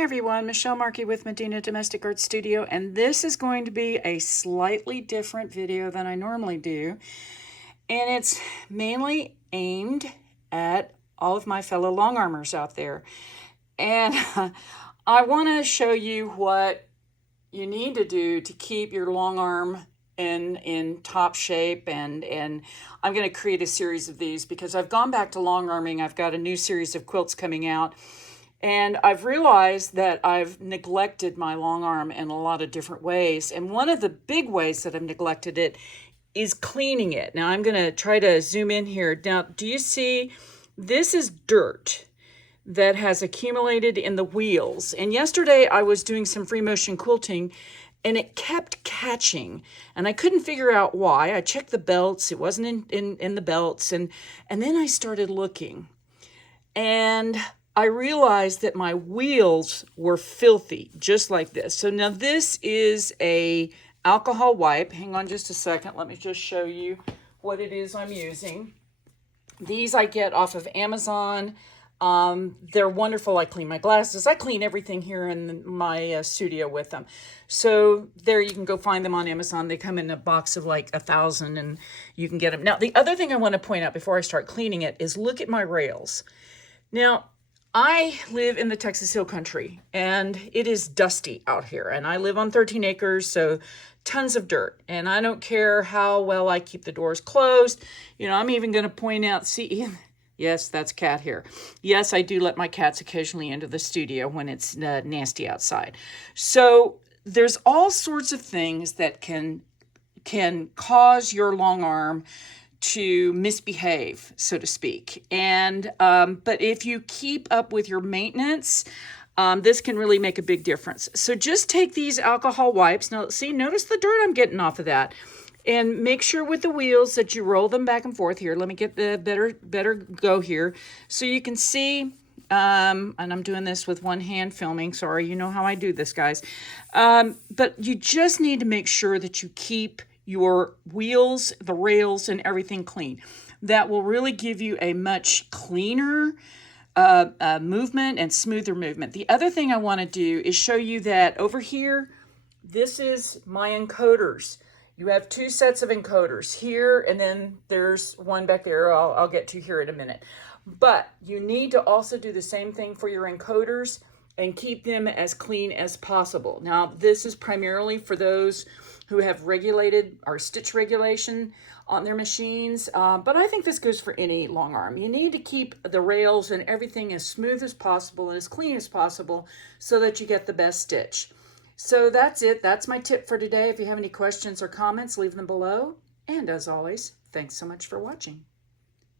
Hey everyone, Michelle Markey with Medina Domestic Art Studio, and this is going to be a slightly different video than I normally do, and it's mainly aimed at all of my fellow long armors out there. And I want to show you what you need to do to keep your long arm in top shape, and I'm going to create a series of these because I've gone back to long arming. I've got a new series of quilts coming out. And I've realized that I've neglected my long arm in a lot of different ways. And one of the big ways that I've neglected it is cleaning it. Now I'm going to try to zoom in here. Now, do you see? This is dirt that has accumulated in the wheels. And yesterday I was doing some free motion quilting and it kept catching. And I couldn't figure out why. I checked the belts. It wasn't in the belts. And then I started looking. And I realized that my wheels were filthy, just like this. So now this is a alcohol wipe. Hang on just a second. Let me just show you what it is I'm using. These I get off of Amazon. They're wonderful. I clean my glasses. I clean everything here in my studio with them. So there, you can go find them on Amazon. They come in a box of like 1,000 and you can get them. Now, the other thing I want to point out before I start cleaning it is look at my rails. Now, I live in the Texas Hill Country, and it is dusty out here, and I live on 13 acres, so tons of dirt, and I don't care how well I keep the doors closed. You know, I'm even going to point out, see, yes, that's cat hair. Yes, I do let my cats occasionally into the studio when it's nasty outside. So there's all sorts of things that can cause your long arm to misbehave, so to speak. And but if you keep up with your maintenance, this can really make a big difference. So just take these alcohol wipes. Now, see, notice the dirt I'm getting off of that. And make sure with the wheels that you roll them back and forth here. Let me get the better go here. So you can see, and I'm doing this with one hand filming. Sorry, you know how I do this, guys. But you just need to make sure that you keep your wheels, the rails, and everything clean. That will really give you a much cleaner movement and smoother movement. The other thing I want to do is show you that over here, this is my encoders. You have two sets of encoders here, and then there's one back there I'll get to here in a minute. But you need to also do the same thing for your encoders and keep them as clean as possible. Now, this is primarily for those who have regulated or stitch regulation on their machines, but I think this goes for any long arm. You need to keep the rails and everything as smooth as possible and as clean as possible so that you get the best stitch. So that's it. That's my tip for today. If you have any questions or comments, leave them below. And as always, thanks so much for watching.